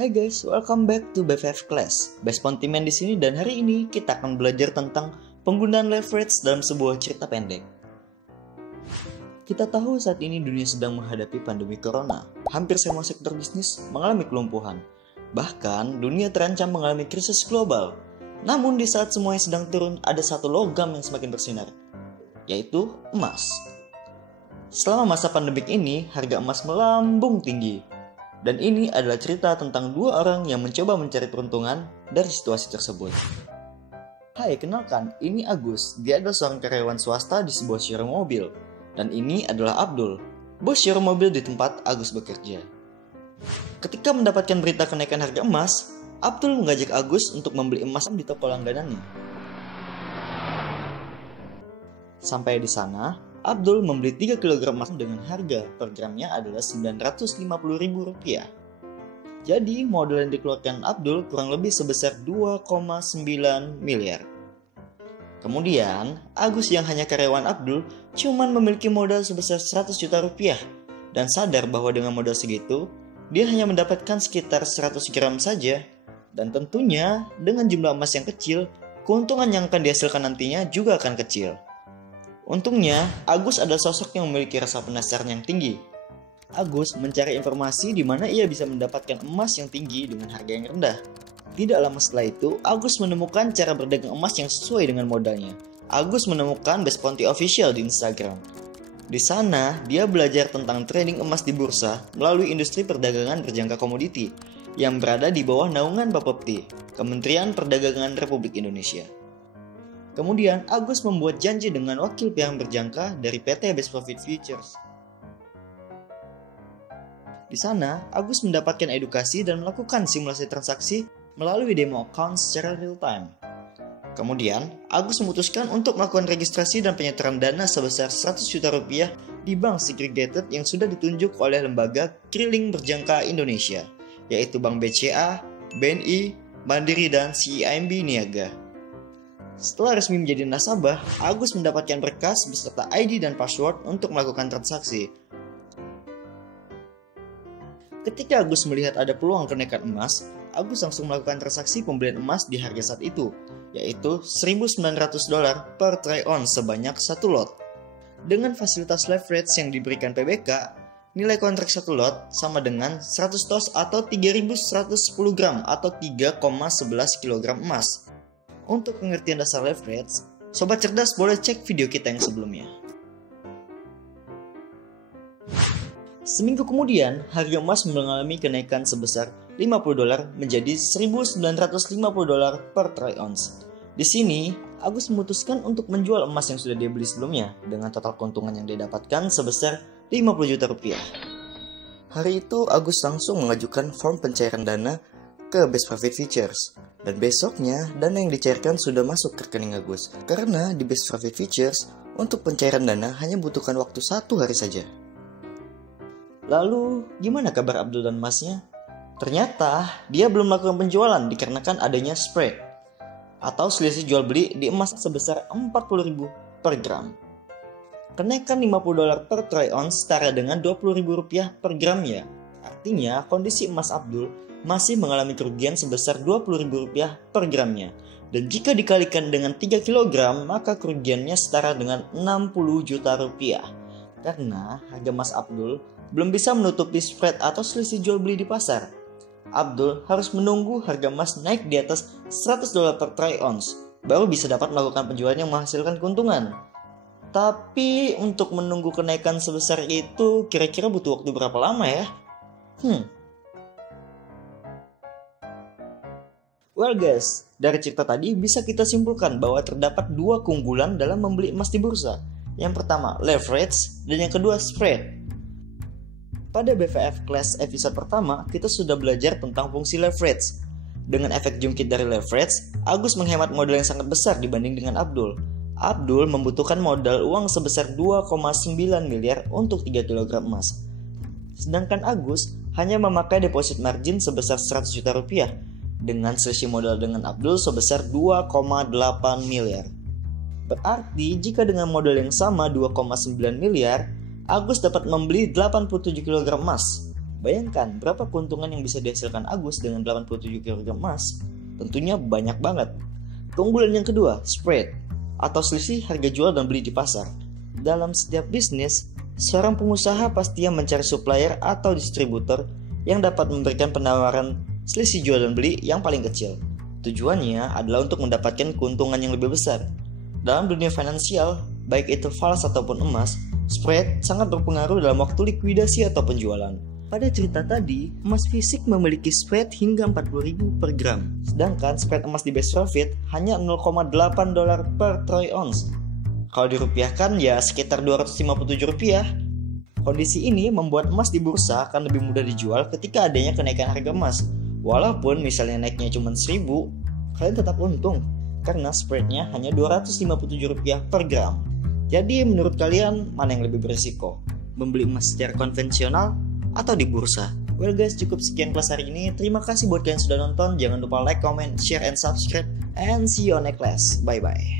Hai guys, welcome back to BFF Class. Best Pontiman di sini dan hari ini kita akan belajar tentang penggunaan leverage dalam sebuah cerita pendek. Kita tahu saat ini dunia sedang menghadapi pandemi corona. Hampir semua sektor bisnis mengalami kelumpuhan. Bahkan dunia terancam mengalami krisis global. Namun di saat semuanya sedang turun, ada satu logam yang semakin bersinar, yaitu emas. Selama masa pandemik ini, harga emas melambung tinggi. Dan ini adalah cerita tentang dua orang yang mencoba mencari peruntungan dari situasi tersebut. Hai, kenalkan, ini Agus. Dia adalah seorang karyawan swasta di sebuah showroom mobil. Dan ini adalah Abdul, bos showroom mobil di tempat Agus bekerja. Ketika mendapatkan berita kenaikan harga emas, Abdul mengajak Agus untuk membeli emas di toko langganannya. Sampai di sana, Abdul membeli 3 kg emas dengan harga per gramnya adalah Rp950.000. Jadi modal yang dikeluarkan Abdul kurang lebih sebesar 2,9 miliar. Kemudian, Agus yang hanya karyawan Abdul cuman memiliki modal sebesar 100 juta rupiah dan sadar bahwa dengan modal segitu, dia hanya mendapatkan sekitar 100 gram saja. Dan tentunya dengan jumlah emas yang kecil, keuntungan yang akan dihasilkan nantinya juga akan kecil. Untungnya, Agus adalah sosok yang memiliki rasa penasaran yang tinggi. Agus mencari informasi di mana ia bisa mendapatkan emas yang tinggi dengan harga yang rendah. Tidak lama setelah itu, Agus menemukan cara berdagang emas yang sesuai dengan modalnya. Agus menemukan Best Ponti Official di Instagram. Di sana, dia belajar tentang trading emas di bursa melalui industri perdagangan berjangka komoditi yang berada di bawah naungan Bapepti, Kementerian Perdagangan Republik Indonesia. Kemudian, Agus membuat janji dengan wakil pihak berjangka dari PT Best Profit Futures. Di sana, Agus mendapatkan edukasi dan melakukan simulasi transaksi melalui demo account secara real time. Kemudian, Agus memutuskan untuk melakukan registrasi dan penyetoran dana sebesar 100 juta rupiah di bank segregated yang sudah ditunjuk oleh lembaga Krilling Berjangka Indonesia, yaitu Bank BCA, BNI, Mandiri, dan CIMB Niaga. Setelah resmi menjadi nasabah, Agus mendapatkan berkas beserta ID dan password untuk melakukan transaksi. Ketika Agus melihat ada peluang kenaikan emas, Agus langsung melakukan transaksi pembelian emas di harga saat itu, yaitu $1.900 per troy ounce sebanyak 1 lot. Dengan fasilitas leverage yang diberikan PBK, nilai kontrak 1 lot sama dengan 100 tos atau 3.110 gram atau 3,11 kg emas. Untuk pengertian dasar leverage, sobat cerdas boleh cek video kita yang sebelumnya. Seminggu kemudian, harga emas mengalami kenaikan sebesar $50 menjadi $1.950 per troy ounce. Di sini, Agus memutuskan untuk menjual emas yang sudah dia beli sebelumnya dengan total keuntungan yang dia dapatkan sebesar 50 juta rupiah. Hari itu, Agus langsung mengajukan form pencairan dana ke Best Profit Futures. Dan besoknya, dana yang dicairkan sudah masuk ke rekening Agus. Karena di Best Profit Futures, untuk pencairan dana hanya butuhkan waktu 1 hari saja. Lalu, gimana kabar Abdul dan emasnya? Ternyata, dia belum melakukan penjualan dikarenakan adanya spread atau selisih jual beli di emas sebesar 40.000 per gram. Kenaikan $50 per troy ounce setara dengan Rp20.000 per gramnya. Artinya, kondisi emas Abdul masih mengalami kerugian sebesar Rp20.000 per gramnya. Dan jika dikalikan dengan 3 kg, maka kerugiannya setara dengan 60 juta rupiah. Karena harga emas Abdul belum bisa menutupi spread atau selisih jual beli di pasar. Abdul harus menunggu harga emas naik di atas $100 per troy ounce, baru bisa dapat melakukan penjualan yang menghasilkan keuntungan. Tapi untuk menunggu kenaikan sebesar itu kira-kira butuh waktu berapa lama ya? Well guys, dari cerita tadi bisa kita simpulkan bahwa terdapat 2 keunggulan dalam membeli emas di bursa. Yang pertama leverage dan yang kedua spread. Pada BFF Class episode pertama, kita sudah belajar tentang fungsi leverage. Dengan efek jungkit dari leverage, Agus menghemat modal yang sangat besar dibanding dengan Abdul. Abdul membutuhkan modal uang sebesar 2,9 miliar untuk 3 kg emas. Sedangkan Agus hanya memakai deposit margin sebesar 100 juta rupiah dengan selisih modal dengan Abdul sebesar 2,8 miliar. Berarti jika dengan modal yang sama 2,9 miliar, Agus dapat membeli 87 kg emas. Bayangkan berapa keuntungan yang bisa dihasilkan Agus dengan 87 kg emas. Tentunya banyak banget. Keunggulan yang kedua, spread atau selisih harga jual dan beli di pasar. Dalam setiap bisnis, seorang pengusaha pastinya mencari supplier atau distributor yang dapat memberikan penawaran selisih jual dan beli yang paling kecil. Tujuannya adalah untuk mendapatkan keuntungan yang lebih besar. Dalam dunia finansial, baik itu falas ataupun emas, spread sangat berpengaruh dalam waktu likuidasi atau penjualan. Pada cerita tadi, emas fisik memiliki spread hingga 40.000 per gram, sedangkan spread emas di Best Profit hanya $0,8 per troy ounce. Kalau dirupiahkan ya sekitar Rp257. Kondisi ini membuat emas di bursa akan lebih mudah dijual ketika adanya kenaikan harga emas. Walaupun misalnya naiknya cuma 1.000, kalian tetap untung karena spreadnya hanya Rp257 per gram. Jadi menurut kalian mana yang lebih berisiko? Membeli emas secara konvensional atau di bursa? Well guys, cukup sekian kelas hari ini. Terima kasih buat kalian yang sudah nonton. Jangan lupa like, comment, share, and subscribe. And see you on next class. Bye bye.